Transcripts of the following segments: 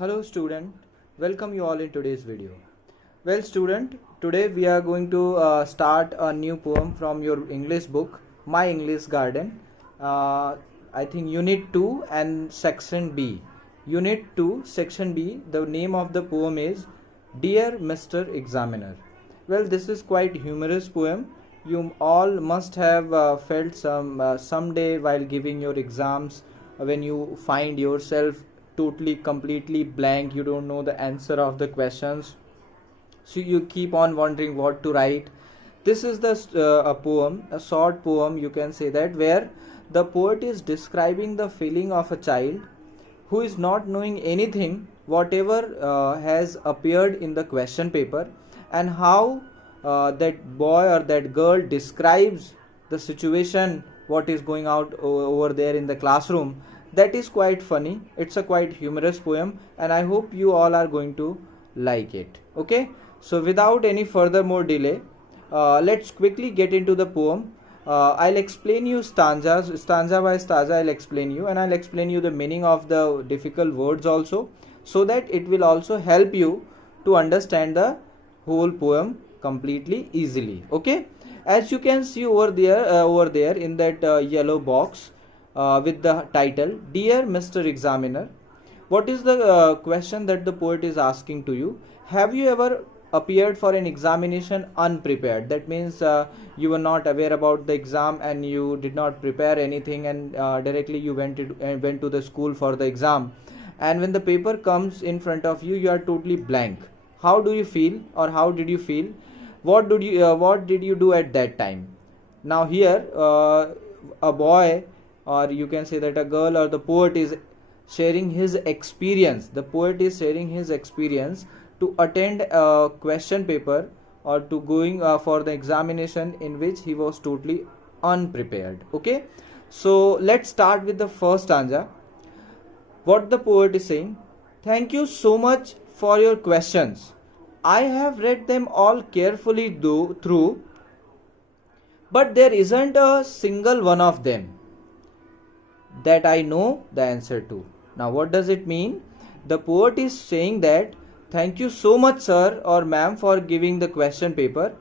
Hello student, welcome you all in today's video. Well student, today we are going to start a new poem from your English book, My English Garden. I think Unit 2 and Section B. Unit 2, Section B, the name of the poem is Dear Mr. Examiner. Well, this is quite humorous poem. You all must have felt someday while giving your exams when you find yourself totally completely blank, you don't know the answer of the questions, so you keep on wondering what to write. This is a poem, a short poem, you can say that, where the poet is describing the feeling of a child who is not knowing anything whatever has appeared in the question paper, and how that boy or that girl describes the situation what is going out over there in the classroom. That is quite funny. It's a quite humorous poem, and I hope you all are going to like it. Okay, so without any further more delay, let's quickly get into the poem. I'll explain you stanza by stanza. I'll explain you, and I'll explain you the meaning of the difficult words also, so that it will also help you to understand the whole poem completely easily. Okay, as you can see over there in that yellow box, with the title Dear Mr. Examiner, what is the question that the poet is asking to you? Have you ever appeared for an examination unprepared? That means you were not aware about the exam and you did not prepare anything, and directly you went to the school for the exam, and when the paper comes in front of you, you are totally blank. How do you feel, or how did you feel? What did you do at that time? Now here a boy, or you can say that a girl, or the poet is sharing his experience. The poet is sharing his experience to attend a question paper, or to going for the examination in which he was totally unprepared. Okay, so let's start with the first stanza. What the poet is saying: thank you so much for your questions. I have read them all carefully through, but there isn't a single one of them that I know the answer to. Now what does it mean? The poet is saying that thank you so much sir or ma'am for giving the question paper.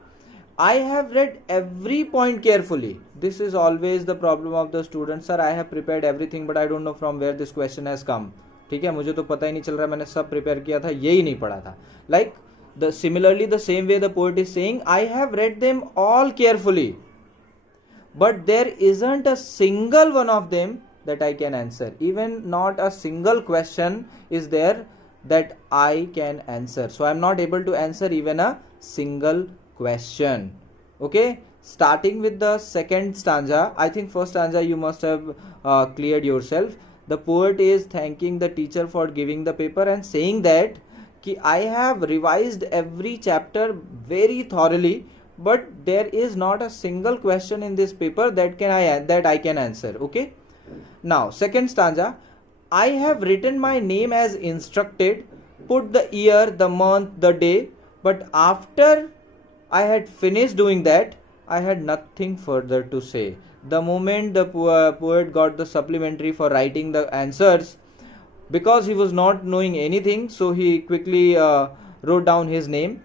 I have read every point carefully. This is always the problem of the students. Sir, I have prepared everything but I don't know from where this question has come. ठीक है, मुझे तो पता ही नहीं चल रहा, मैंने सब प्रिपेयर किया था, यही नहीं पढ़ा था. Like similarly the same way the poet is saying, I have read them all carefully, but there isn't a single one of them that I can answer. Even not a single question is there that I can answer. So I am not able to answer even a single question. Okay, starting with the second stanza. I think first stanza you must have cleared yourself. The poet is thanking the teacher for giving the paper and saying that I have revised every chapter very thoroughly, but there is not a single question in this paper that I can answer. Okay, now second stanza. I have written my name as instructed, put the year, the month, the day, but after I had finished doing that, I had nothing further to say. The moment the poet got the supplementary for writing the answers, because he was not knowing anything, so he quickly wrote down his name,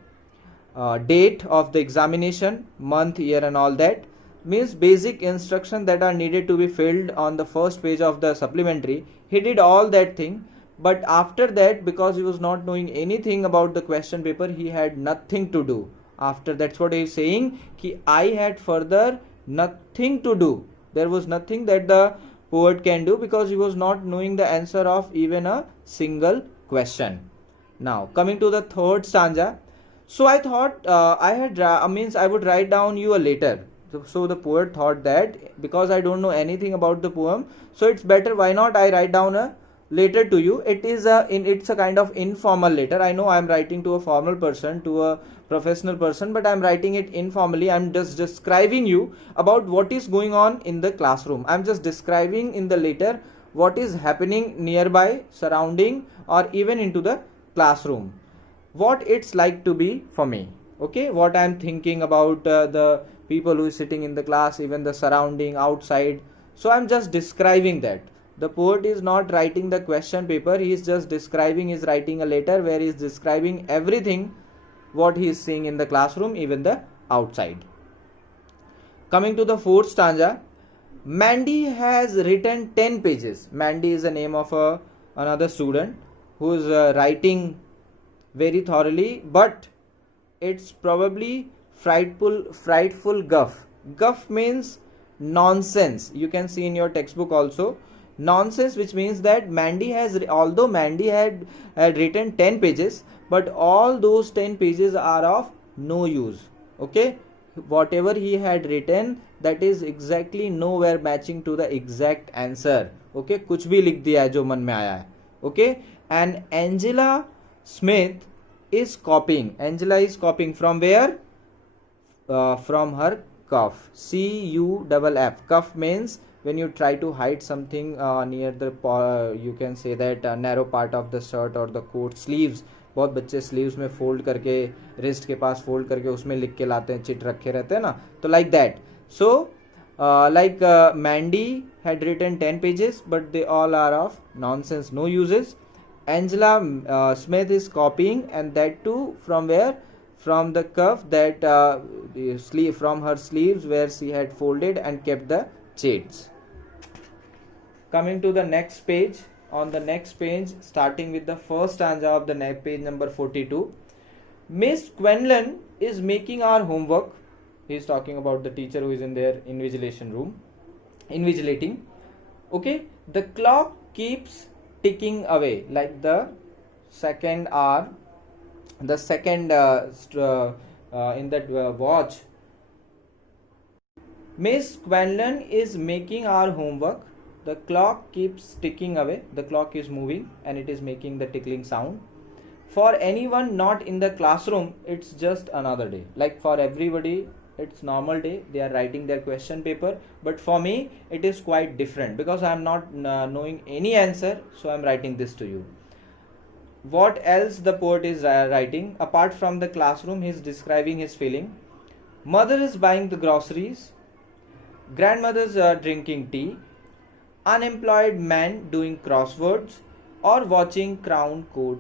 date of the examination, month, year and all that. Means basic instructions that are needed to be filled on the first page of the supplementary. He did all that thing, but after that, because he was not knowing anything about the question paper, he had nothing to do. After, that's what he is saying, I had further nothing to do. There was nothing that the poet can do because he was not knowing the answer of even a single question. Now coming to the third stanza. So I thought I would write down you a letter. So the poet thought that because I don't know anything about the poem, so it's better, why not I write down a letter to you. It's a kind of informal letter. I know I'm writing to a formal person, to a professional person, but I'm writing it informally. I'm just describing you about what is going on in the classroom. I'm just describing in the letter what is happening nearby, surrounding, or even into the classroom, what it's like to be for me. Okay, what I'm thinking about the people who is sitting in the class, even the surrounding outside. So I'm just describing that. The poet is not writing the question paper, he is just describing, he is writing a letter where he is describing everything what he is seeing in the classroom, even the outside. Coming to the fourth stanza, Mandy has written 10 pages. Mandy is the name of another student who is writing very thoroughly, but it's probably frightful guff. Guff means nonsense. You can see in your textbook also nonsense, which means that Mandy has, although Mandy had written 10 pages, but all those 10 pages are of no use. Okay, whatever he had written, that is exactly nowhere matching to the exact answer. Okay, कुछ भी लिख दिया है जो मन में आया है. Okay, and Angela Smith is copying. Angela is copying from where? From her cuff. cuff. Cuff means when you try to hide something near the you can say that narrow part of the shirt or the coat sleeves. बहुत बच्चे sleeves में fold करके wrist के पास fold करके उसमें लिख के लाते हैं, चिट रखे रहते हैं ना, तो like that. So like Mandy had written 10 pages but they all are of nonsense, no uses. Angela Smith is copying, and that too from where? From the cuff that sleeve, from her sleeves where she had folded and kept the chits. Coming to the next page, on the next page, starting with the first stanza of the page number 42, Miss Quenlin is making our homework. He is talking about the teacher who is in their invigilation room, invigilating. Okay, the clock keeps ticking away, like the second hour, the second in that watch. Miss Quenlin is making our homework. The clock keeps ticking away. The clock is moving and it is making the tickling sound. For anyone not in the classroom, it's just another day. Like for everybody, it's normal day, they are writing their question paper, but for me it is quite different because I am not knowing any answer, so I am writing this to you. What else the poet is writing? Apart from the classroom, he is describing his feeling. Mother is buying the groceries, grandmother's drinking tea, unemployed man doing crosswords, or watching Crown Court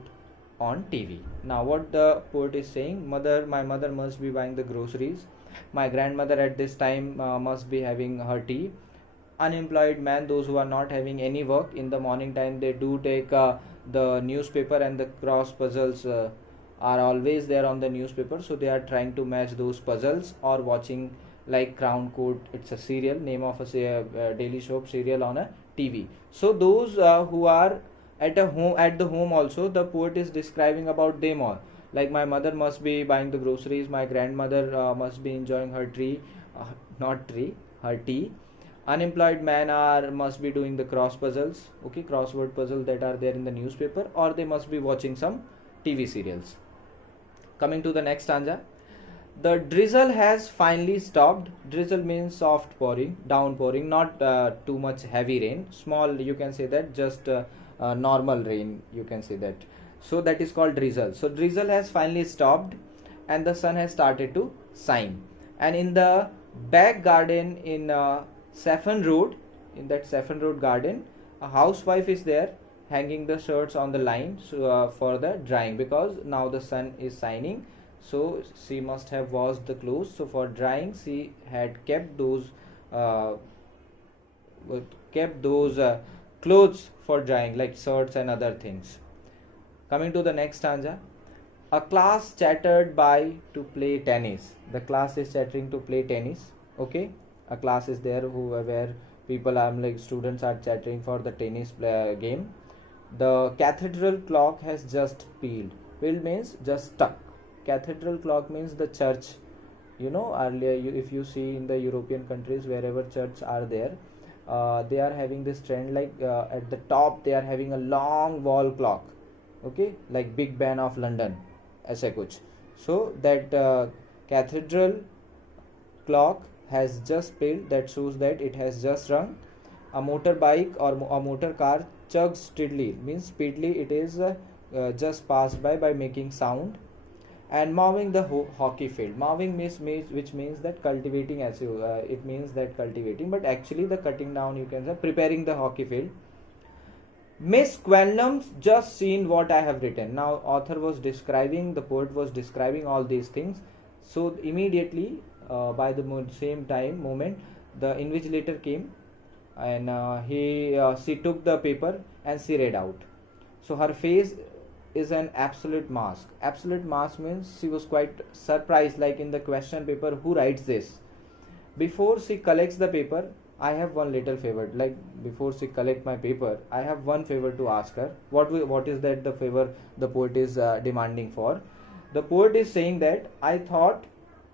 on TV. Now what the poet is saying, my mother must be buying the groceries, my grandmother at this time must be having her tea. Unemployed man, those who are not having any work in the morning time, they do take the newspaper, and the cross puzzles are always there on the newspaper, so they are trying to match those puzzles or watching like Crown Court. It's a serial, name of a daily soap serial on a TV. So those who are at the home also, the poet is describing about them all. Like my mother must be buying the groceries, my grandmother must be enjoying her her tea. Unemployed man must be doing the cross puzzles, okay, crossword puzzle that are there in the newspaper, or they must be watching some TV serials. Coming to the next stanza, the drizzle has finally stopped. Drizzle means soft pouring, downpouring, not too much heavy rain, small, you can say that, just normal rain, you can say that. So that is called drizzle. So drizzle has finally stopped and the sun has started to shine. And in the back garden in Saffron Road, in that Saffron Road garden, a housewife is there hanging the shirts on the line for the drying, because now the sun is shining, so she must have washed the clothes. So for drying she had kept those clothes for drying, like shirts and other things. Coming to the next stanza, a class chattered by to play tennis. The class is chattering to play tennis. Okay, a class is there where people are like students are chattering for the tennis game. The cathedral clock has just pealed. Pealed means just stuck. Cathedral clock means the church. You know, earlier if you see in the European countries, wherever church are there, they are having this trend, like at the top they are having a long wall clock. Okay, like Big Ben of London, ऐसे कुछ. So that cathedral clock has just pealed. That shows that it has just rung. A motorbike or a motor car chugs steadily, means speedily it is just passed by making sound. And mowing the hockey field. Mowing means which means that cultivating, as you it means that cultivating, but actually the cutting down, you can say preparing the hockey field. Miss Quanlum's just seen what I have written. Now author was describing, the poet was describing all these things. So immediately by the same time moment, the invigilator came, and she took the paper and she read out. So her face is an absolute mask. Absolute mask means she was quite surprised, like in the question paper, who writes this? Before she collects the paper, I have one little favor. Like before she collect my paper, I have one favor to ask her. What is that the favor the poet is demanding for? The poet is saying that I thought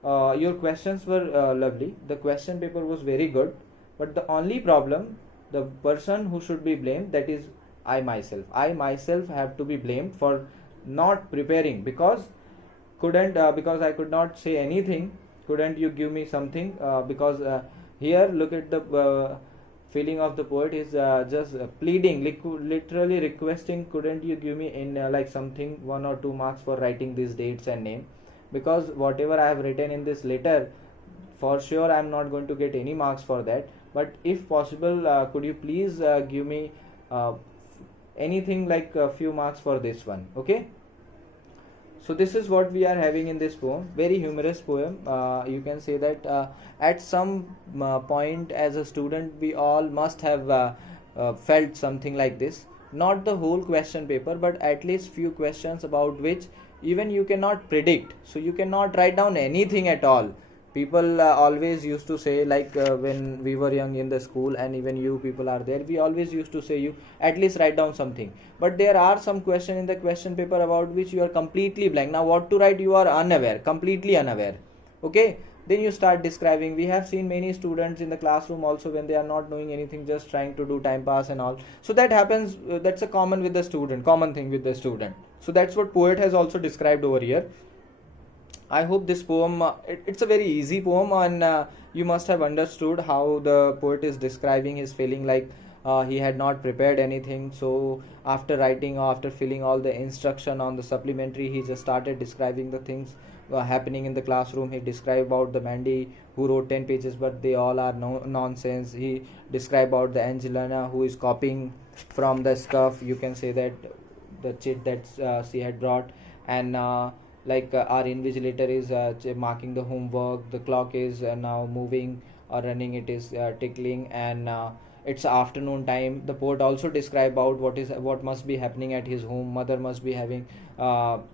your questions were lovely. The question paper was very good, but the only problem, the person who should be blamed, that is I myself. I myself have to be blamed for not preparing, because because I could not say anything. Couldn't you give me something? Because here look at the feeling of the poet is just pleading, literally requesting, couldn't you give me in like something 1 or 2 marks for writing these dates and name, because whatever I have written in this letter, for sure I am not going to get any marks for that. But if possible, could you please give me anything like a few marks for this one? Okay. So this is what we are having in this poem. Very humorous poem. You can say that at some point as a student we all must have felt something like this. Not the whole question paper, but at least few questions about which even you cannot predict. So you cannot write down anything at all. People always used to say, like when we were young in the school, and even you people are there, we always used to say you at least write down something. But there are some question in the question paper about which you are completely blank. Now what to write, you are unaware, completely unaware. Okay, then you start describing. We have seen many students in the classroom also, when they are not knowing anything, just trying to do time pass and all. So that happens, that's a common with the student, common thing with the student. So that's what poet has also described over here. I hope this poem, it's a very easy poem, and you must have understood how the poet is describing his feeling, like he had not prepared anything. So after writing, after filling all the instruction on the supplementary, he just started describing the things happening in the classroom. He described about the Mandy who wrote 10 pages, but they all are nonsense. He described about the Angelina who is copying from the stuff, you can say that the chit that she had brought, and our invigilator is marking the homework, the clock is now moving or running, it is tickling, and it's afternoon time. The poet also describe about what must be happening at his home. Mother must be having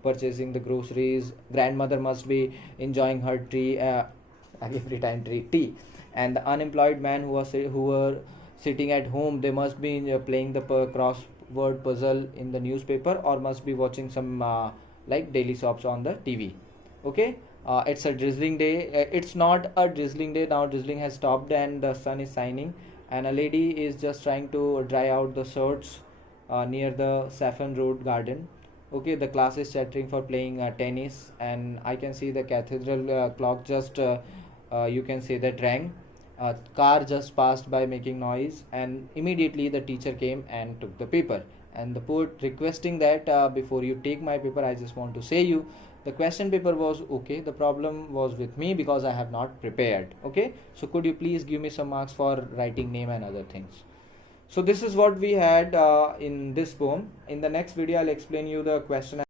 purchasing the groceries, grandmother must be enjoying her tea, every time tea, and the unemployed man who were sitting at home, they must be playing the crossword puzzle in the newspaper, or must be watching some like daily soaps on the TV. Okay, it's a drizzling day. It's not a drizzling day now. Drizzling has stopped and the sun is shining, and a lady is just trying to dry out the shirts near the Saffron Road garden. Okay, the class is chattering for playing tennis, and I can see the cathedral clock just you can say that rang. A car just passed by making noise, and immediately the teacher came and took the paper. And the poet requesting that before you take my paper, I just want to say you, the question paper was okay, the problem was with me because I have not prepared. Okay, so could you please give me some marks for writing name and other things? So this is what we had in this poem. In the next video I'll explain you the question